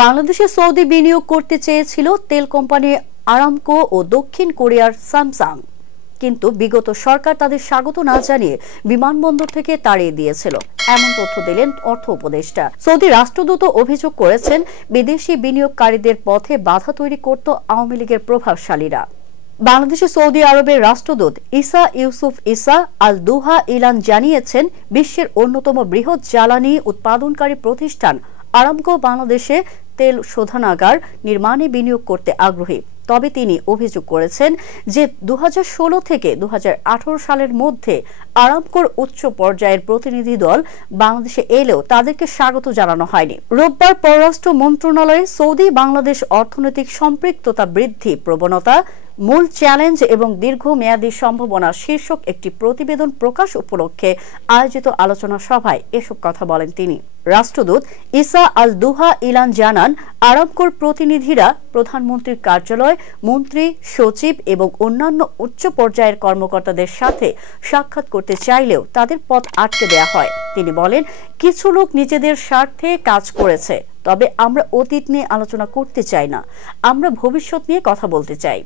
বাংলাদেশে সৌদি বিনিয়োগ করতে চেয়েছিল তেল কোম্পানি আরামকো ও দক্ষিণ কোরিয়ার স্যামসাং, কিন্তু বিগত সরকার তাদের স্বাগত না জানিয়ে বিমানবন্দর থেকে তাড়িয়ে দিয়েছিল। এমন তথ্য দিলেন অর্থ উপদেষ্টা। সৌদি রাষ্ট্রদূত অভিযোগ করেছেন, বিদেশি বিনিয়োগকারীদের পথে বাধা তৈরি করত আওয়ামী লীগের প্রভাবশালীরা। বাংলাদেশে সৌদি আরবের রাষ্ট্রদূত ইসা ইউসুফ ইসা আল দুহা ইলান জানিয়েছেন, বিশ্বের অন্যতম বৃহৎ জ্বালানি উৎপাদনকারী প্রতিষ্ঠান আরামকো বাংলাদেশে তেল শোধনাগার নির্মাণে বিনিয়োগ করতে আগ্রহী। তবে তিনি অভিযোগ করেছেন যে 2016 থেকে 2018 সালের মধ্যে আরামকোর উচ্চ পর্যায়ের প্রতিনিধি দল বাংলাদেশে এলেও তাদেরকে স্বাগত জানানো হয়নি। রোববার পররাষ্ট্র মন্ত্রণালয়ে সৌদি বাংলাদেশ অর্থনৈতিক সম্পৃক্ততা বৃদ্ধি প্রবণতা, মূল চ্যালেঞ্জ এবং দীর্ঘমেয়াদী সম্ভাবনা শীর্ষক একটি প্রতিবেদন প্রকাশ উপলক্ষে আয়োজিত আলোচনা সভায় এসব কথা বলেন তিনি। রাষ্ট্রদূত ইসা আল দুহা ইলান জানান, আরামকোর প্রতিনিধিরা প্রধানমন্ত্রীর কার্যালয়, মন্ত্রী, সচিব এবং অন্যান্য উচ্চ পর্যায়ের কর্মকর্তাদের সাথে সাক্ষাৎ করতে চাইলেও তাদের পথ আটকে দেয়া হয়। তিনি বলেন, কিছু লোক নিজেদের স্বার্থে কাজ করেছে, তবে আমরা অতীত নিয়ে আলোচনা করতে চাই না, আমরা ভবিষ্যৎ নিয়ে কথা বলতে চাই।